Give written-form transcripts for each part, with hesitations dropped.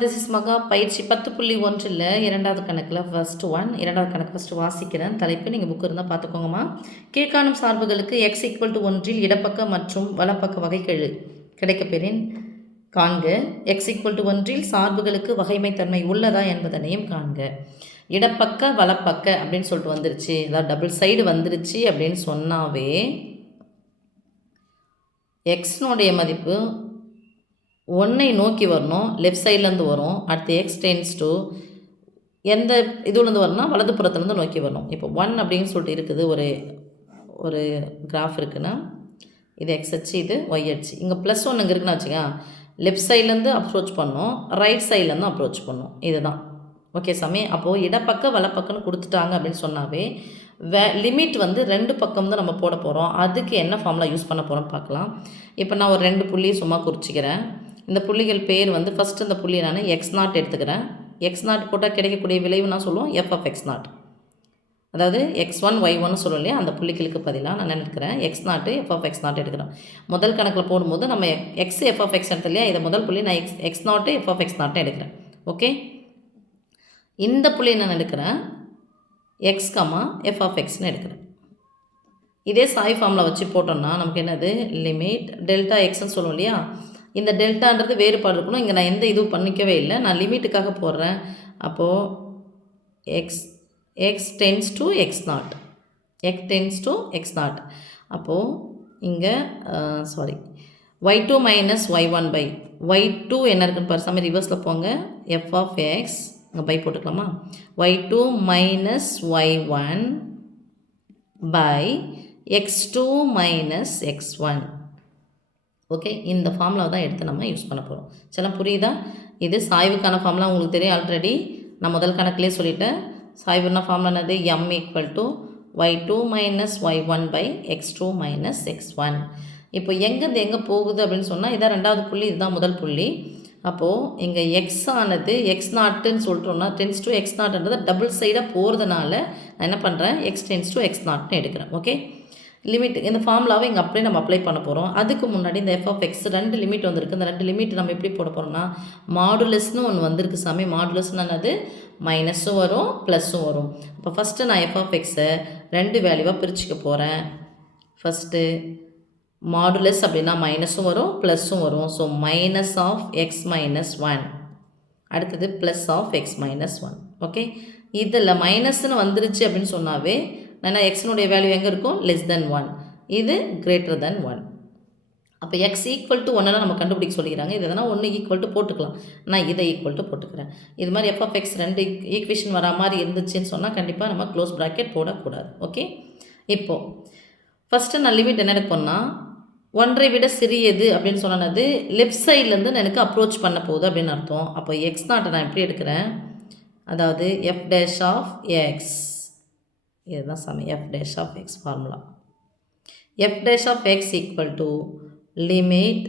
This is மகா பயிற்சி 10.1 இரண்டாவது கணக்கில் இரண்டாவது கணக்கு ஃபஸ்ட்டு வாசிக்கிறேன். தலைப்பு நீங்கள் புக்கு இருந்தால் பார்த்துக்கோங்கம்மா. கீழ்காணும் சார்புகளுக்கு எக்ஸ் ஈக்குவல் டு 1 இடப்பக்க மற்றும் வலப்பக்க வகைக்கெழு கிடைக்கப்பெறின் காண்க. எக்ஸ் ஈக்குவல் டு 1 சார்புகளுக்கு வகைமைத்தன்மை உள்ளதா என்பதனையும் காண்க. இடப்பக்க வலப்பக்க அப்படின்னு சொல்லிட்டு வந்துருச்சு, அதாவது டபுள் சைடு வந்துருச்சு அப்படின்னு சொன்னாவே எக்ஸ்னுடைய மதிப்பு 1 நோக்கி வரணும், லெஃப்ட் சைட்லேருந்து வரும். அடுத்து எக்ஸ் டென்ஸ் டு எந்த இதுலேருந்து வரணும்னா வலதுபுறத்துலேருந்து நோக்கி வரணும். இப்போ 1 அப்படின்னு சொல்லிட்டு இருக்குது, ஒரு கிராஃப் இருக்குன்னா இது எக்ஸ் அச்சு, இது ஒய் அச்சு. இங்கே +1 இங்கே இருக்குன்னு வச்சுக்கோங்க, லெஃப்ட் சைட்லேருந்து அப்ரோச் பண்ணோம், ரைட் சைட்லேருந்து அப்ரோச் பண்ணோம். இதுதான் ஓகே சாமி. அப்போது இடப்பக்க வலப்பக்கம்னு கொடுத்துட்டாங்க அப்படின்னு சொன்னாவே லிமிட் வந்து 2 பக்கம் தான் நம்ம போட போகிறோம். அதுக்கு என்ன ஃபார்முலா யூஸ் பண்ண போகிறோம்னு பார்க்கலாம். இப்போ நான் ஒரு 2 புள்ளியை சும்மா குறிச்சிக்கிறேன். இந்த புள்ளிகள் பேர் வந்து ஃபஸ்ட்டு இந்த புள்ளி நான் x0 எடுத்துக்கிறேன். x0 போட்டால் கிடைக்கக்கூடிய விளைவு நான் சொல்லுவோம் f(x0), அதாவது x1 y1 சொல்லுவோம் இல்லையா, அந்த புள்ளிகளுக்கு பதிலாக நான் நினைக்கிறேன் x0 f(x0) எடுக்கிறேன். முதல் கணக்கில் போடும்போது நம்ம x f(x) எடுத்து இல்லையா, இதை முதல் புள்ளி நான் x0 f(x0) எடுக்கிறேன். ஓகே, இந்த புள்ளி நான் எடுக்கிறேன் x, f(x)ன்னு எடுக்கிறேன். இதே சாய் ஃபார்மில் வச்சு போட்டோம்னா நமக்கு என்னது, லிமிட் டெல்டா எக்ஸ்ன்னு சொல்லுவோம் இல்லையா, இந்த டெல்டான்றது வேறுபாடு இருக்கணும். இங்கே நான் எந்த இதுவும் பண்ணிக்கவே இல்லை, நான் லிமிட்டுக்காக போடுறேன். அப்போது எக்ஸ் டென்ஸ் டு x0, அப்போது இங்கே y2 minus y1 by y2 என்ன இருக்குன்னு பாரு சாமி, ரிவர்ஸில் போங்க, f(x) இங்கே பை போட்டுக்கலாமா, y2 minus y1 by x2 minus x1. Okay, இந்த ஃபார்முலா தான் எடுத்து நம்ம யூஸ் பண்ண போகிறோம். சில புரியுதா? இது சாய்வுக்கான ஃபார்முலா உங்களுக்கு தெரியும் ஆல்ரெடி, நான் முதல் கணக்கிலே சொல்லிட்டேன். சாய்வுன்னா ஃபார்முலா என்னது, m equal to y2 minus y1 by x2 minus x1. இப்போ எங்கேருந்து எங்கே போகுது அப்படின்னு சொன்னால் இதான் ரெண்டாவது புள்ளி, இதுதான் முதல் புள்ளி. அப்போது இங்கே எக்ஸ் ஆனது x0ன்னு சொல்லிட்டோம்னா டென்ஸ் டு x0ன்றது டபுள் சைடாக போகிறதுனால நான் என்ன பண்ணுறேன், x டென்ஸ் டு x0ன்னு எடுக்கிறேன். ஓகே, லிமிட் இந்த ஃபார்முலாவை இங்கே அப்படியே நம்ம அப்ளை பண்ண போகிறோம். அதுக்கு முன்னாடி இந்த f(x) 2 லிமிட் வந்திருக்கு. இந்த 2 லிமிட் நம்ம எப்படி போட போகிறோம்னா, மாடுலஸ்னு ஒன்று வந்திருக்கு சாமி. மாடுலஸ்னு என்னது, மைனஸும் வரும் ப்ளஸ்ஸும் வரும். இப்போ ஃபஸ்ட்டு நான் f(x)-ஐ 2 வேல்யூவாக பிரிச்சுக்க போகிறேன். ஃபஸ்ட்டு மாடுலஸ் அப்படின்னா மைனஸும் வரும் ப்ளஸ்ஸும் வரும். So minus of x minus 1, அடுத்தது plus of x minus 1. Okay, இதில் மைனஸ்ன்னு வந்துருச்சு அப்படின்னு சொன்னாவே நான் எக்ஸினுடைய வேல்யூ எங்கே இருக்கும், லெஸ் தென் 1, இது கிரேட்டர் தென் 1. அப்போ எக்ஸ் ஈக்குவல் டு 1 நம்ம கண்டுபிடிக்க சொல்லிக்கிறாங்க. இது எதனா 1 ஈக்குவல் டு போட்டுக்கலாம், நான் இதை ஈக்குவல் டு போட்டுக்கிறேன். இது மாதிரி f(x) 2 ஈக்குவேஷன் வரா மாதிரி இருந்துச்சுன்னு சொன்னால் கண்டிப்பாக நம்ம க்ளோஸ் ப்ராக்கெட் போடக்கூடாது. ஓகே, இப்போது ஃபஸ்ட்டு நான் லிமிட் என்ன எடுப்போம்னா 1 விட சிறியது அப்படின்னு சொன்னது லெஃப்ட் சைட்லேருந்து எனக்கு அப்ரோச் பண்ண போகுது அப்படின்னு அர்த்தம். அப்போ x0 நான் எப்படி எடுக்கிறேன், அதாவது f'(x), இதுதான் சாமி f'(x) formula. f'(x) equal to limit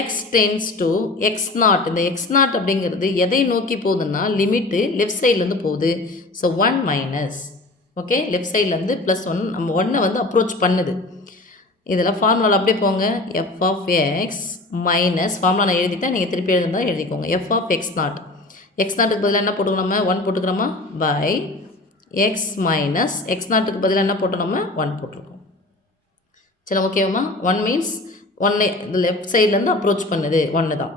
x tends to x0. இந்த x0 அப்படிங்கிறது எதை நோக்கி போகுதுன்னா லிமிட்டு லெஃப்ட் சைட்லேருந்து போகுது. ஸோ 1 மைனஸ், ஓகே, லெஃப்ட் சைட்லேருந்து +1, நம்ம 1 வந்து அப்ரோச் பண்ணுது. இதில் ஃபார்முலாவில் அப்படியே போங்க, f(x) மைனஸ் ஃபார்முலா நான் எழுதிட்டேன், நீங்கள் திருப்பி எழுதுனா எழுதிக்கோங்க, f(x0). x0க்கு பதிலாக என்ன போட்டுக்கணும், நம்ம 1 போட்டுக்கிறோமா, பை x மைனஸ் x0க்கு பதிலாக என்ன போட்டோம், நம்ம 1 போட்டிருக்கோம். சரி, ஓகேவாம்மா. 1 மீன்ஸ் 1 இந்த லெஃப்ட் சைட்லேருந்து அப்ரோச் பண்ணுது 1 தான்.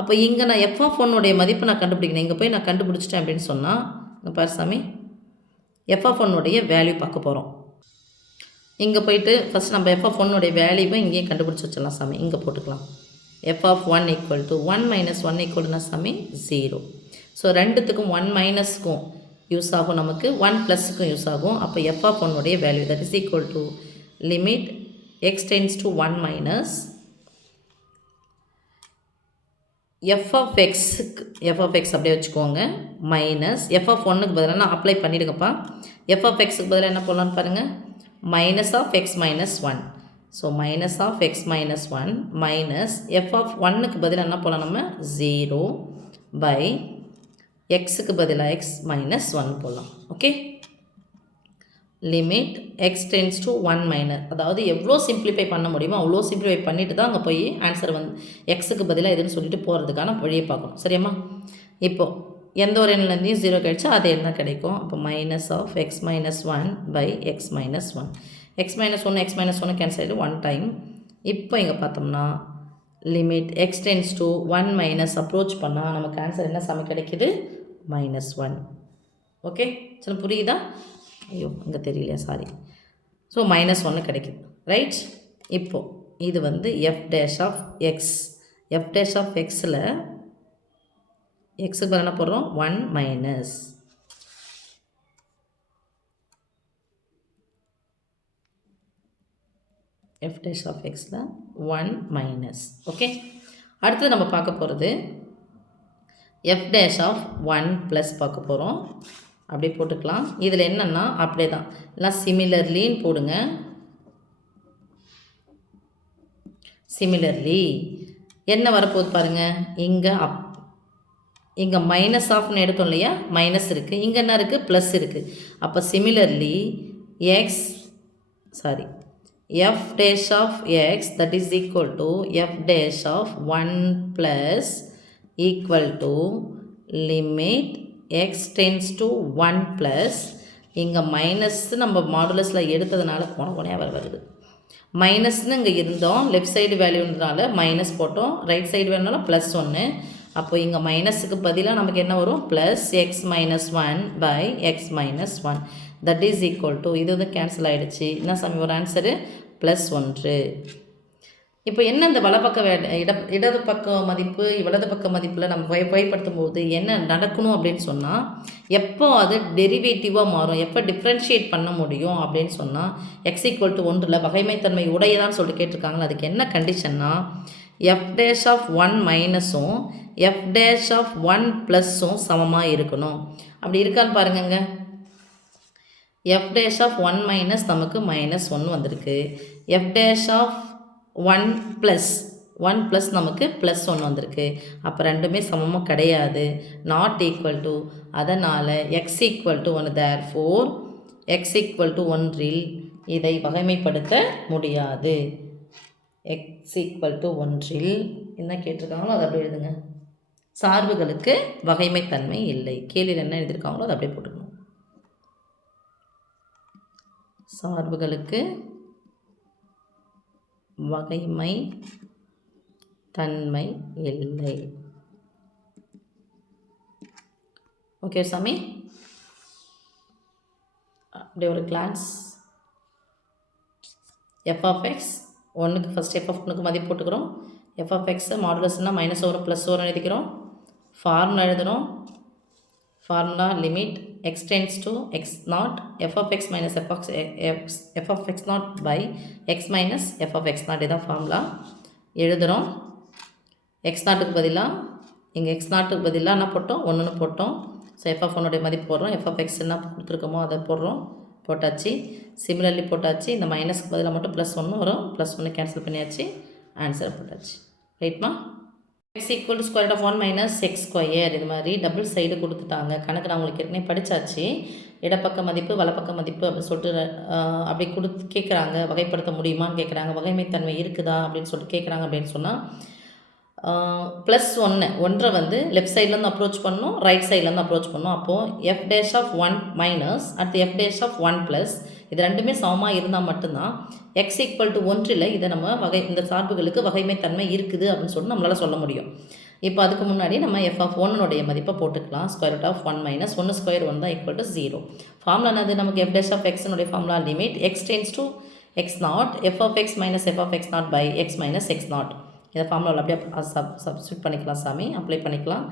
அப்போ இங்கே நான் f(1) மதிப்பு நான் கண்டுபிடிக்கணும். இங்கே போய் நான் கண்டுபிடிச்சிட்டேன் அப்படின்னு சொன்னால் இங்கே பாரு சாமி, f(1) வேல்யூ பார்க்க போகிறோம். இங்கே போயிட்டு ஃபஸ்ட் நம்ம f(1) வேல்யூவை இங்கேயே கண்டுபிடிச்சி வச்சிடலாம் சாமி. இங்கே போட்டுக்கலாம், f(1) ஈக்குவல் டு 1 மைனஸ் 1 ஈக்குவல்னா சாமி 0. ஸோ ரெண்டுத்துக்கும் 1 மைனஸ்க்கும் யூஸ் ஆகும், நமக்கு 1 ப்ளஸுக்கும் யூஸ் ஆகும். அப்போ f(1) value that is equal to limit x tense to 1 minus f(x) அப்படியே வச்சுக்கோங்க, மைனஸ் f(1)க்கு பதிலாக நான் அப்ளை பண்ணிவிடுங்கப்பா. f(x)க்கு பதிலாக என்ன போடலான்னு பாருங்கள், minus of x minus 1. So minus of x minus 1 minus f(1)க்கு பதிலாக என்ன போடலாம், நம்ம 0 பை எக்ஸுக்கு பதிலாக x மைனஸ் 1 போடலாம். Okay, limit x tends to 1 minus, அதாவது எவ்வளோ சிம்பிளிஃபை பண்ண முடியுமோ அவ்வளோ சிம்பிளிஃபை பண்ணிவிட்டு தான் அங்கே போய் ஆன்சர் வந்து எக்ஸுக்கு பதிலாக எதுன்னு சொல்லிட்டு போகிறதுக்கான வழியை பார்க்கணும். சரியாம்மா? இப்போது எந்த ஒரு எண்ணிலேருந்தையும் 0 கிடைச்சா அதே எண் தான் கிடைக்கும். அப்போ minus of x minus 1 by x minus 1. X minus 1 x minus 1 cancel ஆகிட்டு 1 டைம். இப்போ இங்கே பார்த்தோம்னா limit x tends to 1 minus approach பண்ணால் நமக்கு ஆன்சர் என்ன சாமி கிடைக்குது? -1. ஓகே, சரி புரியுதா? ஐயோ இங்கே தெரியலையா, சாரி. ஸோ -1 கிடைக்குது, ரைட்? இப்போது இது வந்து f dash of x. F dash of எக்ஸில் எக்ஸுக்கு என்ன போடுறோம்? 1 மைனஸ் எஃப் டேஷ் ஆஃப் எக்ஸில் 1 மைனஸ். ஓகே, அடுத்தது நம்ம பார்க்க போகிறது எஃப் டேஷ் ஆஃப் 1 ப்ளஸ் பார்க்க போகிறோம். அப்படியே போட்டுக்கலாம். இதில் என்னென்னா அப்படியே தான் எல்லாம் சிமிலர்லின்னு போடுங்க. சிமிலர்லி என்ன வரப்போகுது பாருங்கள். இங்கே மைனஸ் ஆஃப்னு எடுத்தோம் இல்லையா, மைனஸ் இருக்குது. இங்கே என்ன இருக்குது? ப்ளஸ் இருக்குது. அப்போ similarly f dash of x that is equal to f dash of 1 plus equal to limit x tends to 1 plus, இங்கே மைனஸ் நம்ம மாடுலஸில் எடுத்ததுனால போன வருது. மைனஸ்னு இங்கே இருந்தோம், லெஃப்ட் சைடு வேல்யூன்றதுனால மைனஸ் போட்டோம், ரைட் சைடு வேணுனாலும் +1. அப்போ இங்கே மைனஸுக்கு பதிலாக நமக்கு என்ன வரும்? Plus x minus 1 by x minus 1 that is equal to, இது வந்து கேன்சல் ஆகிடுச்சு. என்ன சாமி ஒரு ஆன்சரு? +1. இப்போ என்ன இந்த வலப்பக்க இடது பக்க மதிப்பு வலது பக்க மதிப்பில் நம்ம பயன்படுத்தும் போது என்ன நடக்கணும் அப்படின்னு சொன்னால், எப்போ அது டெரிவேட்டிவாக மாறும், எப்போ டிஃப்ரென்ஷியேட் பண்ண முடியும் அப்படின்னு சொன்னால், எக்ஸ் ஈக்குவல் டு 1 வகைமைத்தன்மை உடையதான்னு சொல்லிட்டு கேட்டிருக்காங்களா. அதுக்கு என்ன கண்டிஷன்னா, எஃப் டேஷ் ஆஃப் 1 மைனஸும் எஃப் டேஷ் ஆஃப் 1 ப்ளஸ்ஸும் சமமாக இருக்கணும். அப்படி இருக்கான்னு பாருங்கங்க. எஃப் டேஷ் ஆஃப் 1 மைனஸ் நமக்கு -1 வந்திருக்கு. எஃப் டேஷ் ஆஃப் 1 ப்ளஸ் நமக்கு +1 வந்திருக்கு. அப்போ ரெண்டுமே சமமாக கிடையாது, நாட் ஈக்குவல் டு. அதனால் X equal to 1, therefore X equal to 1 இதை வகைமைப்படுத்த முடியாது. எக்ஸ் ஈக்குவல் டு 1 என்ன கேட்டிருக்காங்களோ அதை அப்படியே எழுதுங்க. சார்புகளுக்கு வகைமைத்தன்மை இல்லை. கேள்வியில் என்ன எழுதியிருக்காங்களோ அதை அப்படியே போட்டுக்கணும். சார்புகளுக்கு வகைமை தன்மை இல்லை. ஓகே சாமி, அப்படி ஒரு கிளான்ஸ் எஃப் ஆஃப் எக்ஸ் 1க்கு ஃபஸ்ட் எஃப் ஆஃப் 1க்கு மதிப்பு போட்டுக்கிறோம். எஃப் ஆஃப் எக்ஸை மாடுலஸ்னால் -1 +1 எழுதிக்கிறோம். ஃபார்முலா எழுதுகிறோம். Formula limit x tends to x naught f of x minus f of x naught by x minus f of x naught. இதான் formula எழுதுகிறோம். X நாட்டுக்கு பதிலாக இங்கே எக்ஸ் நாட்டுக்கு பதிலாக என்ன போட்டோம்? 1ன்னு போட்டோம். ஸோ எஃப் ஆஃப் 1 மதிப்பு போடுறோம். எஃப் ஆஃப் எக்ஸ் என்ன கொடுத்துருக்கோமோ அதை போடுறோம். போட்டாச்சு. சிமிலர்லி போட்டாச்சு. இந்த மைனஸ்க்கு பதிலாக மட்டும் +1 வரும். +1 கேன்சல் பண்ணியாச்சு. ஆன்சர் போட்டாச்சு. ரைட்மா? X equal to square of 1 minus x square. இது மாதிரி டபுள் சைடு கொடுத்துட்டாங்க. கணக்கு நான் உங்களுக்கு ஏற்கனவே படித்தாச்சு. இடப்பக்க மதிப்பு வலப்பக்க மதிப்பு அப்படின்னு சொல்லிட்டு அப்படி கேட்குறாங்க. வகைப்படுத்த முடியுமான்னு கேட்குறாங்க. வகைமைத்தன்மை இருக்குதா அப்படின்னு சொல்லிட்டு கேட்குறாங்க. அப்படின்னு சொன்னால் +1 வந்து லெஃப்ட் சைட்லேருந்து அப்ரோச் பண்ணணும், ரைட் சைட்லேருந்து அப்ரோச் பண்ணணும். அப்போது எஃப் டேஷ் ஆஃப் 1 மைனஸ் அடுத்து எஃப் டேஷ் ஆஃப் 1 ப்ளஸ் இது ரெண்டுமே சமமாக இருந்தால் மட்டும்தான் எக்ஸ் ஈக்குவல் டு 1 இதை நம்ம இந்த சார்புகளுக்கு வகைமைத்தன்மை இருக்குது அப்படின்னு சொல்லிட்டு நம்மளால் சொல்ல முடியும். இப்போ அதுக்கு முன்னாடி நம்ம எஃப் ஆஃப் 1 மதிப்பை போட்டுக்கலாம். Square root of 1 minus 1 square 1 தான் ஈக்குவல் டு 0. ஃபார்முலா என்னது? நமக்கு எஃப் டேஷ் ஆஃப் எக்ஸினுடைய formula limit x tends to x naught f of x minus f of x naught by x minus x naught. இதை ஃபார்முலாவில் அப்படியே substitute பண்ணிக்கலாம் சாமி, apply பண்ணிக்கலாம்.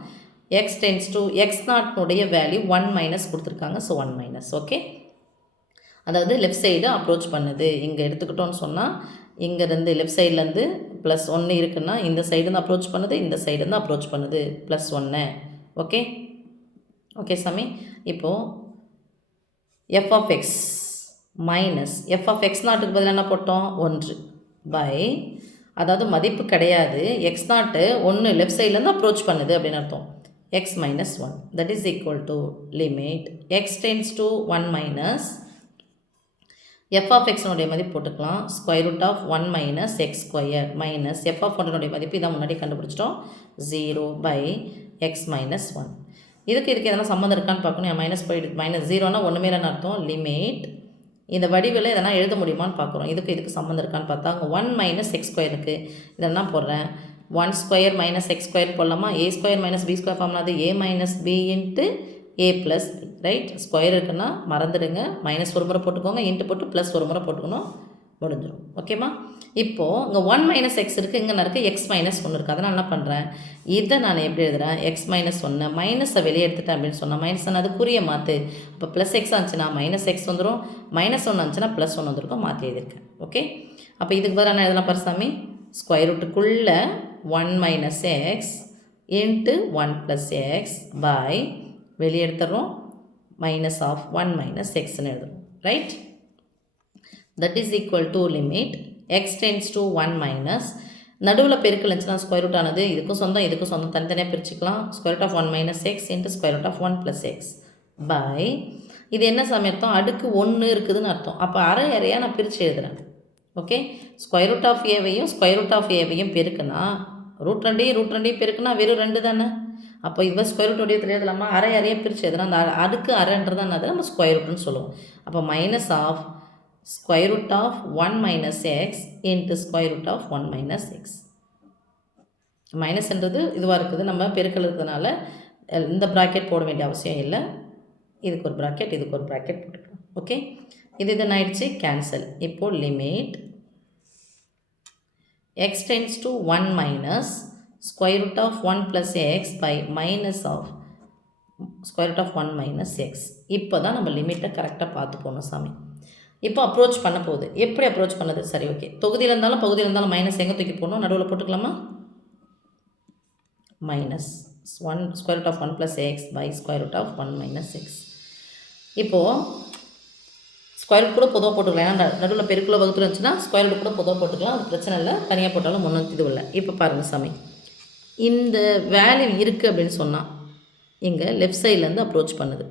எக்ஸ் டென்ஸ் டு எக்ஸ் நாட்னுடைய வேல்யூ 1 மைனஸ் கொடுத்துருக்காங்க. So 1 minus. Okay, அதாவது left side approach பண்ணுது. இங்கே எடுத்துக்கிட்டோன்னு சொன்னால் இங்கேருந்து லெஃப்ட் சைட்லேருந்து +1 இருக்குன்னா இந்த சைடுந்து அப்ரோச் பண்ணுது, இந்த சைடுந்து அப்ரோச் பண்ணுது +1. ஓகே ஓகே சாமி. இப்போது f of x minus f of x நாட்டுக்கு பதில் என்ன போட்டோம்? 1 பை, அதாவது மதிப்பு கிடையாது, எக்ஸ் நாட்டு 1 லெஃப்ட் சைட்லேருந்து அப்ரோச் பண்ணுது அப்படின்னு அர்த்தம். X minus 1 that is equal to limit x tends to 1 minus f of எக்ஸனுடைய மதிப்பு போட்டுக்கலாம். Square root of 1 minus x square minus f of ஒன்னுடைய மதிப்பு இதான் முன்னாடி கண்டுபிடிச்சிட்டோம் 0 பை எக்ஸ் மைனஸ் 1. இதுக்கு எதனா சம்மந்தம் இருக்கான்னு பார்க்கணும். மைனஸ் போயிடுது. மைனஸ் 0னா ஒன்றுமே இல்லைன்னு அர்த்தம். லிமிட் இந்த வடிவில் எதனா எழுத முடியுமான்னு பார்க்குறோம். இதுக்கு சம்மந்தம் இருக்கான்னு பார்த்தா அங்கே 1 மைனஸ் எக்ஸ் ஸ்கொயருக்கு இதெல்லாம் போடுறேன். 1 ஸ்கொயர் மைனஸ் எக்ஸ் ஸ்கொயர் போடலாமா? ஏ ஸ்கொயர் மைனஸ் பி ஸ்கொயர் ஃபார்ம்னா அது ஏ minus B into A plus B, right? Square இருக்குன்னா மறந்துடுங்க, மைனஸ் ஒரு முறை போட்டுக்கோங்க, இன்ட்டு போட்டு ப்ளஸ் ஒரு முறை போட்டுக்கணும், முடிஞ்சிடும். ஓகேம்மா? இப்போது இங்கே 1 மைனஸ் எக்ஸ் இருக்குது, இங்கே நான் இருக்குது எக்ஸ் மைனஸ் 1 இருக்குது. அதனால் என்ன பண்ணுறேன், இதை நான் எப்படி எழுதுகிறேன், எக்ஸ் மைனஸ் 1 மைனஸை வெளியே எடுத்துட்டேன் அப்படின்னு சொன்னால் மைனஸ் அது குறிய மாற்று. இப்போ ப்ளஸ் எக்ஸ் ஆச்சுன்னா மைனஸ் எக்ஸ் வந்துடும், மைனஸ் 1 ஆச்சுன்னா ப்ளஸ் 1 வந்துருக்கும், மாற்றி எழுதியிருக்கேன். ஓகே, அப்போ இதுக்கு பதிலாக என்ன எழுதலாம் பரிசாமி, ஸ்கொயர் ரூட்டுக்குள்ளே 1 minus x into 1 plus x by வெளியே எடுத்துடுறோம் மைனஸ் ஆஃப் 1 மைனஸ் எக்ஸ்ன்னு எழுதுறோம், right? That is equal to limit x tends to 1 minus நடுவில் பெருக்கல் இருந்துச்சுன்னா ஸ்கொயர் ரூட் ஆனது இதுக்கும் சொந்தம் தனித்தனியாக பிரிச்சுக்கலாம். Square root of 1 minus x into square root of 1 plus x by இது என்ன அர்த்தம், அடுக்கு 1 இருக்குதுன்னு அர்த்தம். அப்போ அரை அறையாக நான் பிரித்து எழுதுகிறேன். ஓகே, ஸ்கொயர் ரூட் ஆஃப் ஏவையும் ஸ்கொயர் ரூட் ஆஃப் ஏவையும் பெருக்குனா ரூட் ரெண்டையும் பெருக்குனா வெறும் 2 தானே. அப்போ இது ஸ்கொயர் ரூட் உடைய எழுதலாமா, அறையாக பிரித்து எழுதுனா அந்த அடுக்கு அரைன்றது என்னது நம்ம ஸ்கொயர் ரூட்னு சொல்லுவோம். அப்போ minus of square root of 1 minus x into square root of 1 minus x. மைனஸ்ன்றது இதுவாக இருக்குது, நம்ம பெருக்கல் இருக்கிறதுனால இந்த ப்ராக்கெட் போட வேண்டிய அவசியம் இல்லை. இதுக்கு ஒரு ப்ராக்கெட் போட்டுக்கலாம். ஓகே, இது என்ன ஆயிடுச்சு, கேன்சல். இப்போது limit x tends to 1 minus square root of 1 plus x by minus of square root of 1 minus x. இப்போ தான் நம்ம லிமிட்டை கரெக்டாக பார்த்து போகணும் சாமி. இப்போ அப்ரோச் பண்ண போகுது. எப்படி அப்ரோச் பண்ணது, சரி ஓகே, தொகுதியில் இருந்தாலும் பகுதியில் இருந்தாலும் மைனஸ் எங்கே தூக்கி போடணும், நடுவில் போட்டுக்கலாமா? Minus 1 square root of 1 plus x by square root of 1 minus x. இப்போது ஸ்கொயர் ரூட் கூட பொதுவாக போட்டுக்கலாம். ஏன்னா நடுவில் பெருக்குள்ள வகுத்துல இருந்துச்சுன்னா ஸ்கொயர் ரூட் கூட பொதுவாக போட்டுக்கலாம், அது பிரச்சனை இல்லை. தனியாக போட்டாலும் ஒன்றும் இது இல்லை. இப்போ பாருங்கள் சாமி, இந்த வேல்யூ இருக்குது அப்படின்னு சொன்னால் இங்கே லெஃப்ட் சைட்லேருந்து அப்ரோச் பண்ணுது,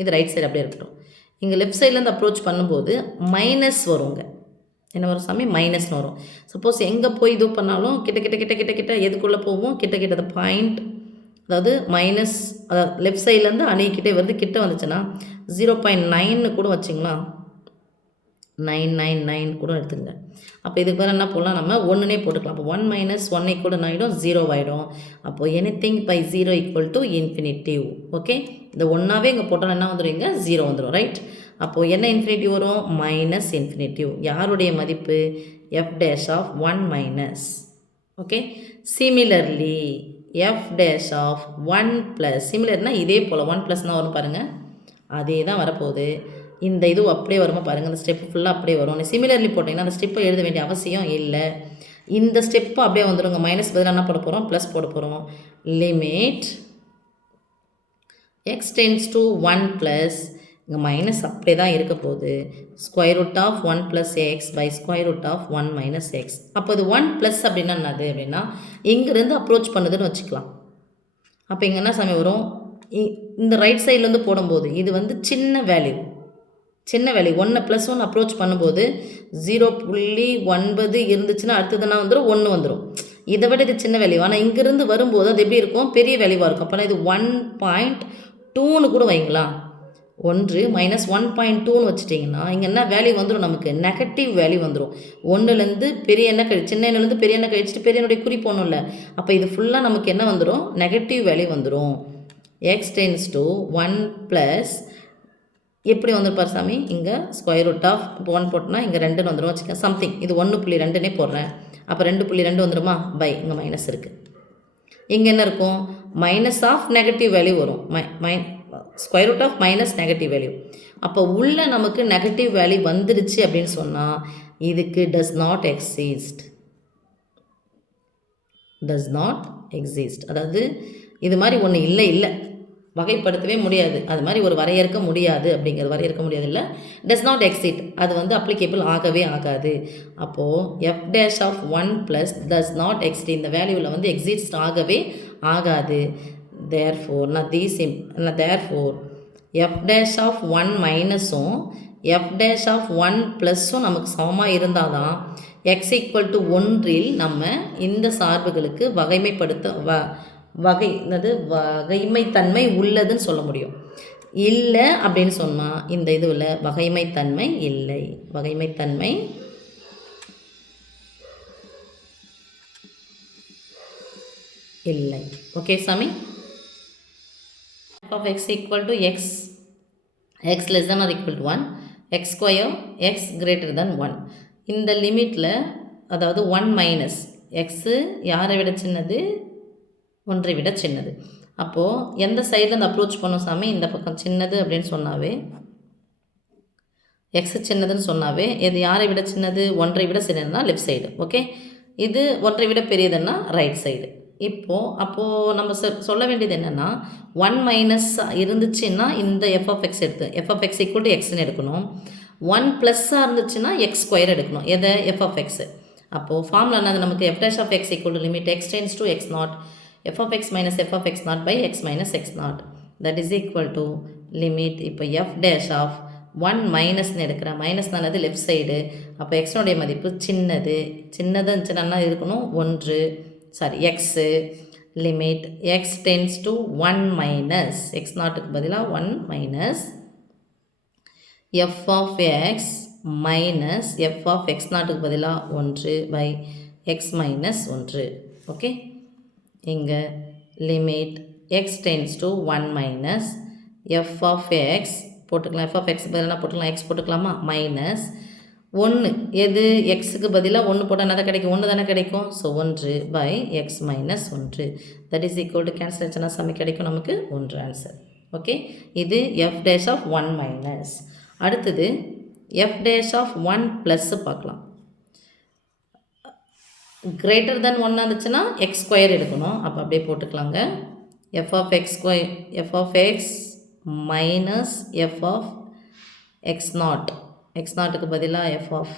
இது ரைட் சைடு அப்படியே இருக்கட்டும். இங்கே லெஃப்ட் சைட்லேருந்து அப்ரோச் பண்ணும்போது மைனஸ் வருங்க. என்ன வரும் சாமி, மைனஸ்னு வரும். சப்போஸ் எங்கே போய் இது பண்ணாலும் கிட்ட எதுக்குள்ளே போவோம், கிட்ட பாயிண்ட், அதாவது மைனஸ், அதாவது லெஃப்ட் சைட்லேருந்து அணிக்கிட்டே வருது, கிட்ட வந்துச்சுன்னா 0.9 கூட வச்சிங்களா, 999 கூட எடுத்துங்க. அப்போ இதுக்கு வேறு என்ன போடலாம், நம்ம 1னே போட்டுக்கலாம். அப்போ 1 மைனஸ் 1 கூட ஆகிடும், 0 ஆகிடும். அப்போது anything by 0 equal to infinitive. Okay, இந்த ஒன்றாவே இங்கே போட்டால் என்ன வந்துடும், இங்கே 0 வந்துடும், ரைட்? அப்போது என்ன இன்ஃபினிட்டிவ் வரும், மைனஸ் இன்ஃபினிட்டிவ். யாருடைய மதிப்பு, f dash of 1 minus. Okay, similarly f dash of 1 plus, சிமிலர்னால் இதே போல் 1 ப்ளஸ்னால் வரும் பாருங்கள், அதே தான் வரப்போகுது. இந்த இது அப்படியே வருமா பாருங்கள், அந்த ஸ்டெப்பு ஃபுல்லாக அப்படியே வரும். சிமிலர்லி போட்டிங்கன்னா அந்த ஸ்டெப்பை எழுத வேண்டிய அவசியம் இல்லை. இந்த ஸ்டெப்பு அப்படியே வந்துடுங்க. மைனஸ் பதிலாக என்ன போட போகிறோம், ப்ளஸ் போட போகிறோம். Limit x tends to 1 plus, இங்கே மைனஸ் அப்படியே தான் இருக்க போகுது, square root of 1 plus x by square root of 1 minus x. அப்போ இது 1 ப்ளஸ் அப்படின்னா என்னது அப்படின்னா இங்கேருந்து அப்ரோச் பண்ணுதுன்னு வச்சுக்கலாம். அப்போ இங்கே என்ன சாமி வரும், இந்த ரைட் சைட்லேருந்து போடும்போது இது வந்து சின்ன வேல்யூ 1 ப்ளஸ் 1 அப்ரோச் பண்ணும்போது 0.9 இருந்துச்சுன்னா அடுத்ததுனா வந்துடும் 1 வந்துடும். இதை விட இது சின்ன வேல்யூ, ஆனால் இங்கேருந்து வரும்போது அது எப்படி இருக்கும், பெரிய வேல்யூவாக இருக்கும். அப்போனா இது 1.2ன்னு கூட வைங்களா, 1 மைனஸ் 1.2ன்னு வச்சுட்டிங்கன்னா இங்கே என்ன வேல்யூ வந்துடும், நமக்கு நெகட்டிவ் வேல்யூ வந்துடும். 1லேருந்து பெரிய எண்ணெய் சின்ன எண்ணெயிலேருந்து பெரிய எண்ணெய் கழிச்சிட்டு பெரிய எண்ணுடைய குறி போகணும்ல, அப்போ இது ஃபுல்லாக நமக்கு என்ன வந்துடும், நெகட்டிவ் வேல்யூ வந்துடும். எக்ஸ் டென்ஸ் டு 1 ப்ளஸ் எப்படி வந்துருப்பார் சாமி, இங்கே ஸ்கொயர் ரூட் ஆஃப் 1 போட்டோன்னா இங்கே 2 வந்துடும் வச்சுக்கேன், சம்திங் இது 1.2னே போடுறேன். அப்போ 2.2 வந்துடுமா, பை இங்கே மைனஸ் இருக்குது. இங்கே என்ன இருக்கும், மைனஸ் ஆஃப் நெகட்டிவ் வேல்யூ வரும், square root of minus negative value. அப்போ உள்ள நமக்கு நெகட்டிவ் வேல்யூ வந்துடுச்சு அப்படின்னு சொன்னால் இதுக்கு டஸ் நாட் எக்ஸிஸ்ட். அதாவது இது மாதிரி ஒன்று இல்லை, வகைப்படுத்தவே முடியாது, அது மாதிரி ஒரு வரையறுக்க முடியாது, அப்படிங்கிறது வரையறுக்க முடியாது இல்லை, டஸ் நாட் எக்ஸிட், அது வந்து அப்ளிகேபிள் ஆகவே ஆகாது. அப்போது f dash of 1 plus does not exist, இந்த வேல்யூவில் வந்து எக்ஸிஸ்ட் ஆகவே ஆகாது. தேர்ஃபோர் எஃப் டேஷ் ஆஃப் 1 மைனஸும் எஃப் டேஷ் ஆஃப் 1 ப்ளஸ்ஸும் நமக்கு சமமாக இருந்தால் தான் எக்ஸ் ஈக்குவல் டு 1இல் நம்ம இந்த சார்புகளுக்கு வகைமைத்தன்மை உள்ளதுன்னு சொல்ல முடியும். இல்லை அப்படின்னு சொன்னால் இந்த இதுவில் வகைமைத்தன்மை இல்லை. வகைமைத்தன்மை இல்லை. ஓகே சாமி. f of x equal to x less than or equal to 1, x square x greater than 1. இந்த லிமிட்டில் அதாவது 1 மைனஸ் எக்ஸு யாரை விட சின்னது? 1 விட சின்னது. அப்போது எந்த சைடில் அந்த அப்ரோச் பண்ணோம் சாமி? இந்த பக்கம் சின்னது அப்படின்னு சொன்னாவே, எக்ஸு சின்னதுன்னு சொன்னாவே இது யாரை விட சின்னது? 1 விட சின்னதுன்னா லெஃப்ட் சைடு. ஓகே, இது 1 விட பெரியதுன்னா ரைட் சைடு. அப்போது நம்ம சொல்ல வேண்டியது என்னென்னா 1 மைனஸ் இருந்துச்சுன்னா இந்த எஃப்எஃப்எக்ஸ் எடுத்து எஃப்எஃப்எக்ஸ் ஈக்குவல் டு எக்ஸ்ன்னு எடுக்கணும். 1 ப்ளஸ்ஸாக இருந்துச்சுன்னா எக்ஸ் ஸ்கொயர் எடுக்கணும். எதை? எஃப்எஃப்எக்ஸு. அப்போது ஃபார்முலா என்னது நமக்கு? F dash of x equal to limit x tends to x naught f f x minus f f x naught by x minus x naught that is equal to limit. இப்போ எஃப் டேஷ் ஆஃப் 1 மைனஸ்ன்னு எடுக்கிறேன். Minus தானது left side. அப்போ எக்ஸனுடைய மதிப்பு சின்னதுன்னு இருக்கணும் 1 x limit x tends to 1 minus x நாட்டுக்கு பதிலாக 1 minus f of x minus f of x நாட்டுக்கு பதிலாக 1 பை எக்ஸ் மைனஸ் 1. ஓகே, இங்கே limit x tends to 1 minus f of x போட்டுக்கலாம். எஃப் ஆஃப் எக்ஸ் பதிலாக போட்டுக்கலாம், எக்ஸ் போட்டுக்கலாமா? Minus 1 எது? எக்ஸுக்கு பதிலாக 1 போட்டால் என்ன கிடைக்கும்? 1 தானே கிடைக்கும். So 1 by x minus 1 that is equal to cancel ஆச்சுன்னா சமி கிடைக்கும் நமக்கு 1 ஆன்சர். ஓகே, இது எஃப் டேஷ் ஆஃப் 1 மைனஸ். அடுத்தது எஃப் டேஷ் ஆஃப் 1 ப்ளஸ்ஸு பார்க்கலாம். கிரேட்டர் தென் 1 இருந்துச்சுன்னா எக்ஸ் ஸ்கொயர் எடுக்கணும். அப்போ அப்படியே போட்டுக்கலாங்க. F of x square f of x minus f of x naught x நாட்டுக்கு பதிலாக f of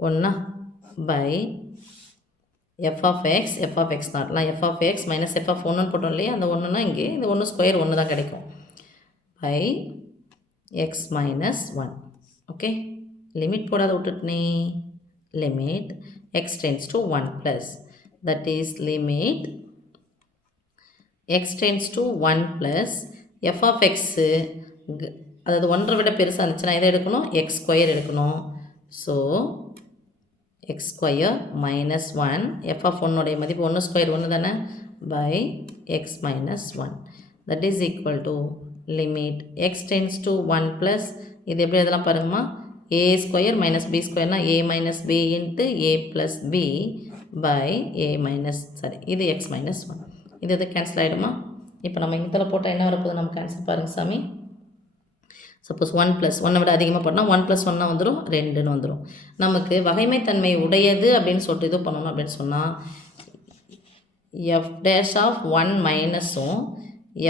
1 by f of x நாட்லாம் f of x minus f of 1 போட்டோம் இல்லையா? அந்த 1னா இங்கே இந்த 1 ஸ்கொயர் 1 தான் கிடைக்கும் by x minus 1. Okay, limit போடாத விட்டுட்டுனே. Limit x tends to 1 plus that is limit x tends to 1 plus f of x அதாவது 1 விட பெருசாக இருந்துச்சுன்னா எதை எடுக்கணும்? எக்ஸ் ஸ்கொயர் எடுக்கணும். So x square minus 1 f of 1உடைய மதிப்பு 1 ஸ்கொயர் 1 தானே by x minus 1 that is equal to limit x tends to 1 plus இது எப்படி எதெல்லாம் பாருங்கம்மா? ஏ ஸ்கொயர் மைனஸ் பி ஸ்கொயர்னால் A minus B into A plus B by A minus இது x minus 1. இது கேன்சல் ஆகிடுமா? இப்போ நம்ம இதில் போட்டால் என்ன வரப்போகுது நமக்கு ஆன்சர் பாருங்கள் சாமி. சப்போஸ் 1 ப்ளஸ் 1 விட அதிகமாக போட்டால் 1 + 1 வந்துடும் 2ன்னு வந்துடும். நமக்கு வகைமைத்தன்மை உடையது அப்படின்னு சொல்லிட்டு இது பண்ணணும் அப்படின்னு சொன்னால் எஃப் டேஷ் ஆஃப் 1 மைனஸும்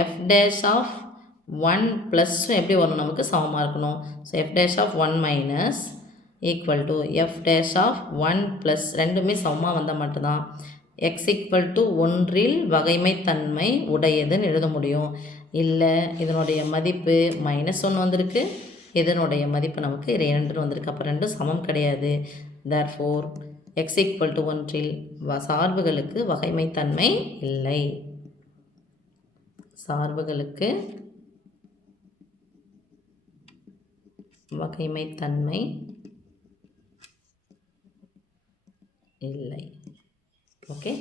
எஃப் டேஷ் ஆஃப் 1 ப்ளஸ்ஸும் எப்படி வரும்? நமக்கு சமமாக இருக்கணும். So f dash of 1 minus equal to f dash of 1 plus ரெண்டுமே சமமாக வந்தால் மட்டும்தான் எக்ஸ் ஈக்குவல் டு 1இல் வகைமைத்தன்மை உடையதுன்னு எழுத முடியும். இல்லை இதனுடைய மதிப்பு -1 வந்திருக்கு, இதனுடைய மதிப்பு நமக்கு 2 வந்திருக்கு. அப்போ 2 சமம் கிடையாது. தேர்ஃபோர் எக்ஸ் ஈக்குவல் டு 1இல் சார்புகளுக்கு வகைமைத்தன்மை இல்லை. சார்புகளுக்கு வகைமைத்தன்மை இல்லை. ஓகே.